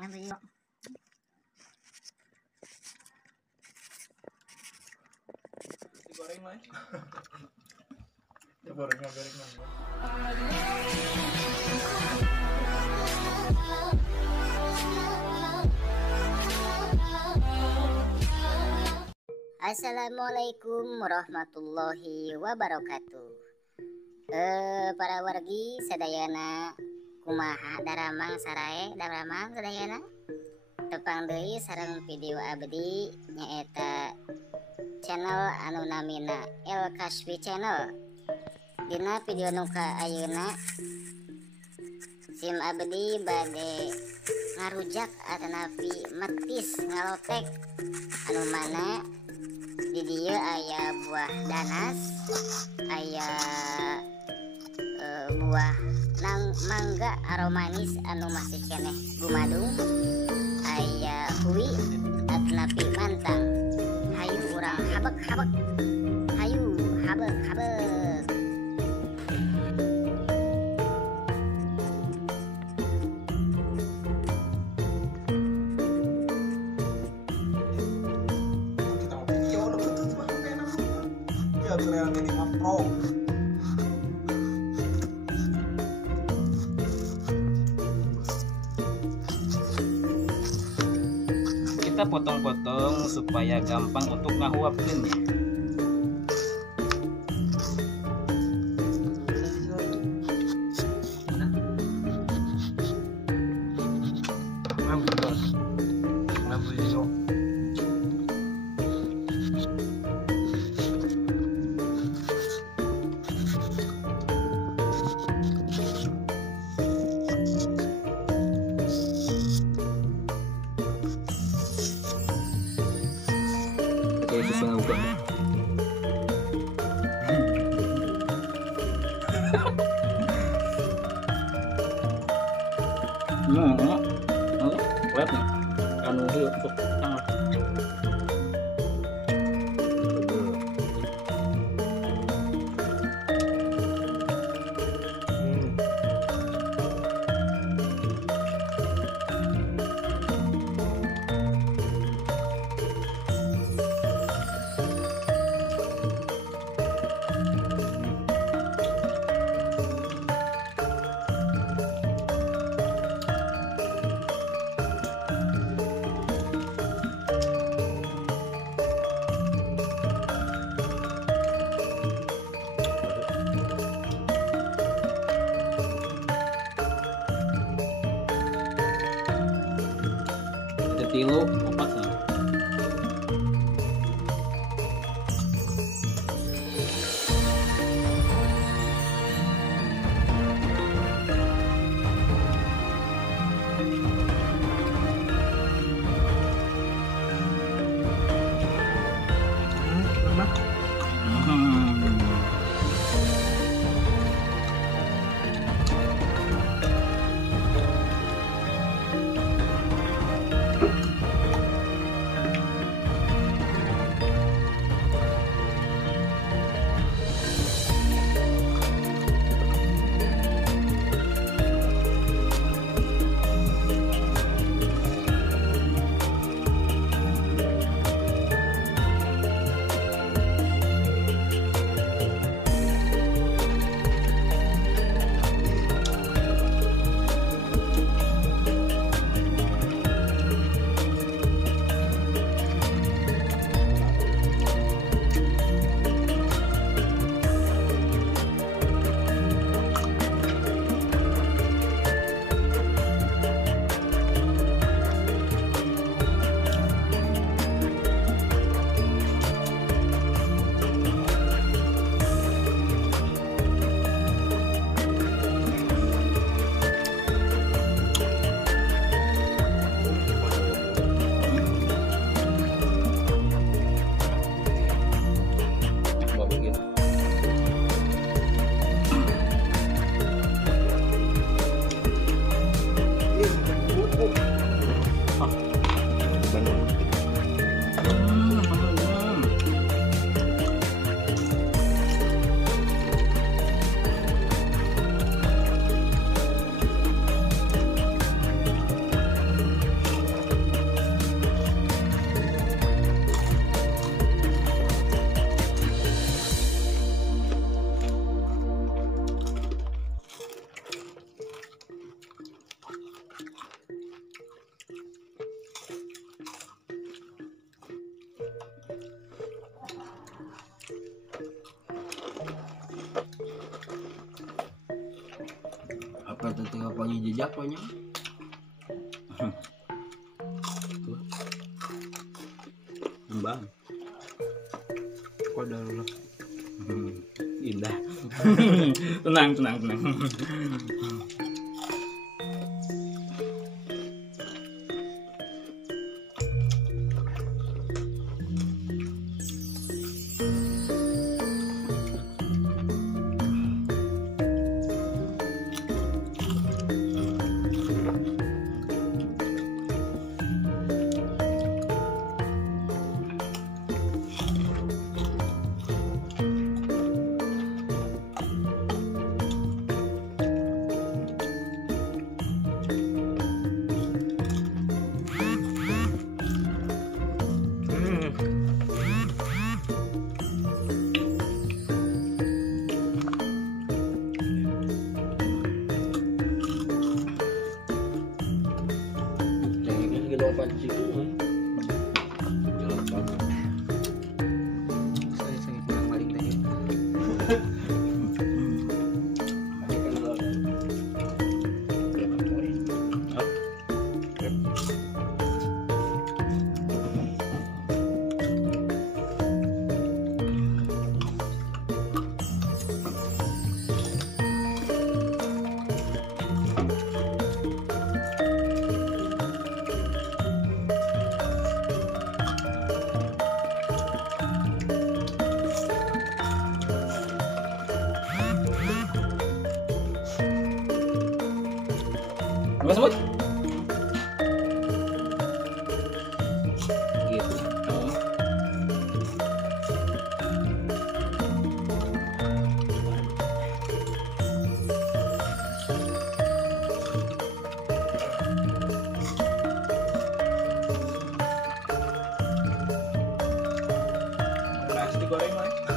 Nasi goreng lah. Goreng. Assalamualaikum warahmatullahi wabarakatuh. Para wargi sadayana kumaha daramang sarae daramang sadayana tepang deui sareng video abdi nyaeta channel anu namina El Kasbi channel. Dina video nuka ayeuna sim abdi bade ngarujak atanapi metis ngalotek anu mana di dieu aya buah danas, aya buah mangga aromanis anu masih keneh gumadung, aya hui atanapi mantang. Hayu urang habek-habek, hayu habek-habek. Kita potong-potong supaya gampang untuk ngahuapkeunnya. Itu setengah ubah. Lihat nih, anu untuk tengah. Tilu 4 nih. Apa itu tinggal pagi jejak banyak. Kembang. Kok darurat. Indah. Tenang. Gila pancing. Saya kurang maling tadi. Mas Mut. Gitu. Oh. Nasi digoreng, Mas.